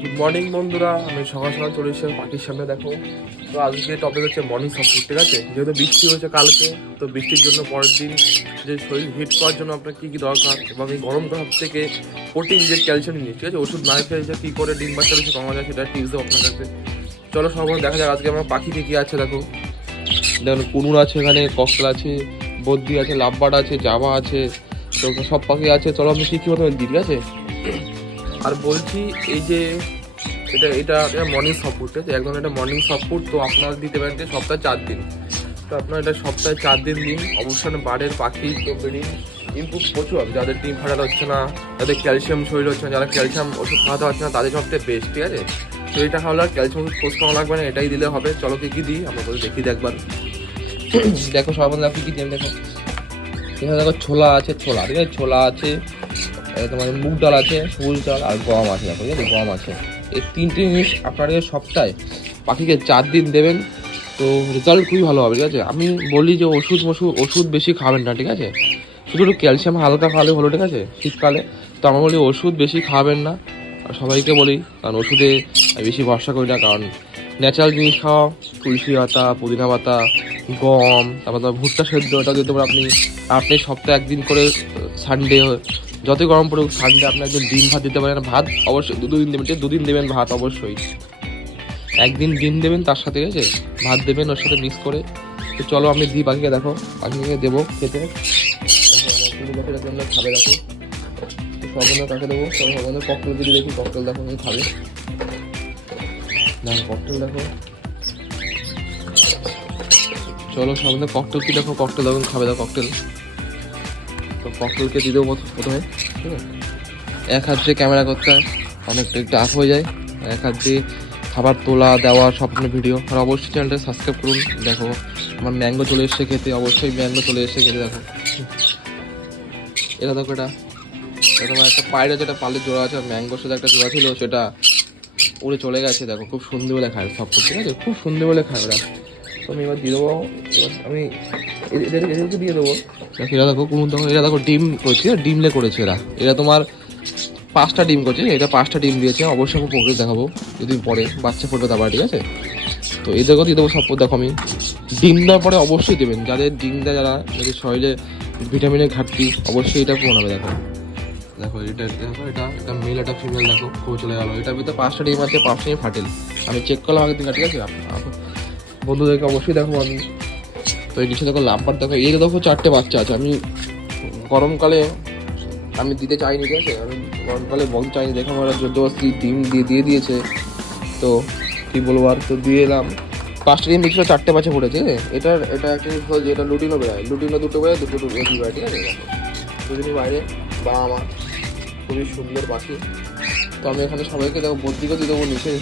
Good morning বন্ধুরা, আমি সকাল সকাল চলে এসেছি পাখির সামনে। দেখো, তো আজকে টপিক হচ্ছে মর্নিং সাপোর্ট। ঠিক আছে, যেহেতু বৃষ্টি হয়েছে কালকে, তো বৃষ্টির জন্য পরের দিন যে শরীর হিট করার জন্য আপনার কী কী দরকার, এবং এই গরম সব থেকে প্রোটিন যে ক্যালসিয়াম জিনিস, ঠিক আছে, ওষুধ না খেয়ে কী করে ডিম বাচ্চা বেশি কমা যায় সেটা টিপস দেবো আপনার কাছে। চলো সর্বপ্রথম দেখা যাক আজকে আমার পাখি কী আছে। দেখো, দেখুন কুনুর আছে, এখানে ককটেল আছে, বদ্রি আছে, লাভবার্ড আছে, জাভা আছে, তো সব পাখি আছে। চলো আমি কী কী মতো দিই, ঠিক আছে। আর বলছি, এই যে এটা এটা এটা মর্নিং সাপোর্ট, ঠিক আছে, একদম এটা মর্নিং সাপোর্ট। তো আপনারা দিতে পারেন যে সপ্তাহে 4 দিন। তো আপনারা এটা সপ্তাহে 4 দিন দিন, অবশ্যই বাড়ির পাখি তো ব্রিডিং ইমপ্রুভ প্রচুর হবে। যাদের ডিম ফাটাতে হচ্ছে না, যাদের ক্যালসিয়াম শরীর হচ্ছে না, যারা ক্যালসিয়াম ওষুধ খাওয়াতে হচ্ছে না, তাদের সবথেকে বেস্ট। ঠিক আছে, তো এটা খাওয়ালে আর ক্যালসিয়াম ওষুধ কোর্স করা লাগবে না, এটাই দিলে হবে। চলো কী কী দিই আমরা বলে দেখি একবার। দেখো সর্বদা কী কী দিই দেখো। এখানে দেখো ছোলা আছে, ছোলা, ঠিক আছে, ছোলা আছে, তোমার মুগ ডাল আছে, সবুজ ডাল, আর গম আছে। দেখো, ঠিক আছে, গম আছে। এই তিনটে জিনিস আপনারা সপ্তাহে পাখিকে 4 দিন দেবেন, তো রেজাল্ট খুবই ভালো হবে। ঠিক আছে, আমি বলি যে ওষুধ বেশি খাবেন না, ঠিক আছে, শুধু একটু ক্যালসিয়াম হালকা খাওয়ালে হলো, ঠিক আছে, শীতকালে। তো আমরা বলি ওষুধ বেশি খাবেন না, আর সবাইকে বলি, কারণ ওষুধে বেশি ভরসা করি না। কারণ ন্যাচারাল জিনিস খাওয়া, তুলসী পাতা, পুদিনা পাতা, গম, তারপর ভুট্টা সেদ্ধ, এটা দিতে পারে। আপনি সপ্তাহে 1 দিন করে সানডে, যতই গরম পড়ুক সানডে আপনি একদিন ডিম ভাত দিতে পারেন। ভাত অবশ্যই 2 দিন দেবেন, 2 দিন দেবেন ভাত অবশ্যই। 1 দিন ডিম দেবেন, তার সাথে, ঠিক আছে, ভাত দেবেন ওর সাথে মিক্স করে। তো চলো আমি দিই পাখিকে। দেখো, পাখিকে দেবো খেতে। দেখো আমরা খাবে। দেখো, সর্বন্ধ কাকে দেবো, সর্বন্ধ ককটেল যদি দেখি, ককটেল দেখো আমি খাবে। দেখো ককটেল, দেখো, চলো সর্বন্ধ ককটেল কি দেখো, ককটেল দেখুন খাবে। দেখো ককটেল, তো ককটেলকে দিয়ে দেবো প্রথমে। ঠিক আছে, এক হাত দিয়ে ক্যামেরা করতে হয়, অনেকটা একটু আপ হয়ে যায়। এক হাত দিয়ে খাবার তোলা দেওয়া স্বপ্ন ভিডিও। আর অবশ্যই চ্যানেলটা সাবস্ক্রাইব করুন। দেখো আমার ম্যাঙ্গো চলে এসছে খেতে, অবশ্যই ম্যাঙ্গো চলে এসছে খেতে। দেখো এটা, দেখো এটা তোমার একটা পায়রা, যেটা পালের জোড়া আছে, ম্যাঙ্গোর সাথে একটা জোড়া ছিল, সেটা উড়ে চলে গেছে। দেখো খুব সুন্দর বলে খায় সব, ঠিক আছে, খুব সুন্দর বলে খায় ওরা। তো আমি এবার দিয়ে দেবো, এবার আমি এদেরকে দিয়ে দেবো। দেখো এরা, দেখো কোনো, দেখো এরা, দেখো ডিম করেছে, ডিমলে করেছে এরা। এরা তোমার 5টা ডিম করছে, এটা 5টা ডিম দিয়েছে। অবশ্যই আমি প্রোগ্রেস দেখাবো যদি পরে বাচ্চা ফুটবে তারপর, ঠিক আছে। তো এদেরকে দিয়ে দেবো সব। দেখো আমি ডিম দেওয়ার পরে অবশ্যই দেবেন, যাদের ডিম দেয়, যাদের শরীরে ভিটামিনের ঘাটতি, অবশ্যই এটা পূরণ হবে। দেখো, দেখো এটা, দেখো এটা এটা মেল, এটা ফিমেল। দেখো খুব চলে গেলো। এটার ভিতরে 5টা ডিম আছে, 5টা ডিম ফাটেল। আমি চেক করলাম আগের দিন, ঠিক আছে। বন্ধুদেরকে অবশ্যই দেখো আমি। তো এই নিচে দেখো লাভবার, দেখো এই দেখো 4টে বাচ্চা আছে। আমি গরমকালে আমি দিতে চাইনি, ঠিক আছে, আমি গরমকালে বন্ধ চাইনি। দেখো আমার জোরজবস্তি ডিম দিয়ে দিয়েছে, তো কী বলবো আর। তো দিয়ে এলাম 5টা ডিম দিচ্ছিল, 4টে বাচ্চা পড়েছে। এটা একটা জিনিস হল যে এটা লুটিনো বেড়ায়, লুটিনো দুটো বেড়ায়, দুটো বেড়ায়, ঠিক আছে। দেখো দুদিনই বাইরে, বা আমার খুবই সুন্দর পাখি। তো আমি এখানে সবাইকে দেখো বদ্রিকে দিয়ে দেবো নিচে।